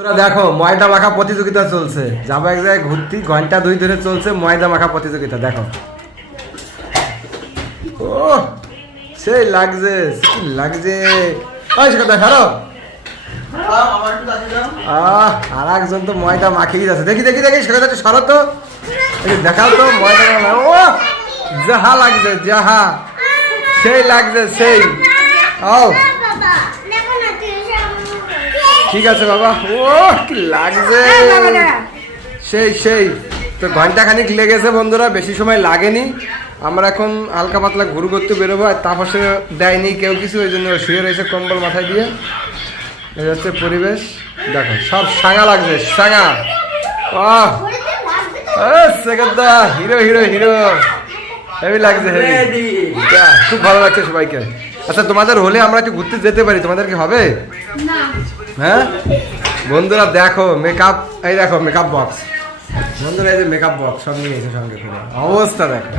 তোরা দেখো, ময়দা মাখা প্রতিযোগিতা চলছে। যাব এক জায়গায় ঘুরতি, ঘণ্টা দুই ধরে চলছে ময়দা মাখা প্রতিযোগিতা, দেখো। ও সেই লাগছে লাগছে। ওই সেটা ছাড়ো আহ, আর একজন তো ময়দা মাখিয়ে যাচ্ছে দেখি দেখি দেখি সেটা যাচ্ছে সরো তো। দেখাও তো ময়দা ও যাহা লাগছে, যাহা। সেই লাগছে, সেই। ও। ঠিক আছে বাবা। ও কি লাগছে। সেই সেই। তো ঘণ্টা খানিক লেগেছে বন্ধুরা বেশি সময় লাগেনি। আমরা এখন হালকা পাতলা ঘুরু করতে বেরোবো আর তাপসে দেয়নি কেউ কিছু ওই জন্য শুয়ে রয়েছে কম্বল মাথায় দিয়ে। এই হচ্ছে পরিবেশ। দেখো সব সাঙা লাগছে সাঙা। ও সেকেন্দা হিরো হিরো হিরো। হেভি লাগছে হেভি খুব ভালো লাগছে সবাইকে। আচ্ছা তোমাদের হলে আমরা একটু ঘুরতে যেতে পারি তোমাদের কি হবে হ্যাঁ? বন্ধুরা দেখো মেকআপ এই দেখো মেকআপ বক্স বন্ধুরা এই যে মেকআপ বক্স সব নিয়ে এসে সঙ্গে অবস্থা দেখো।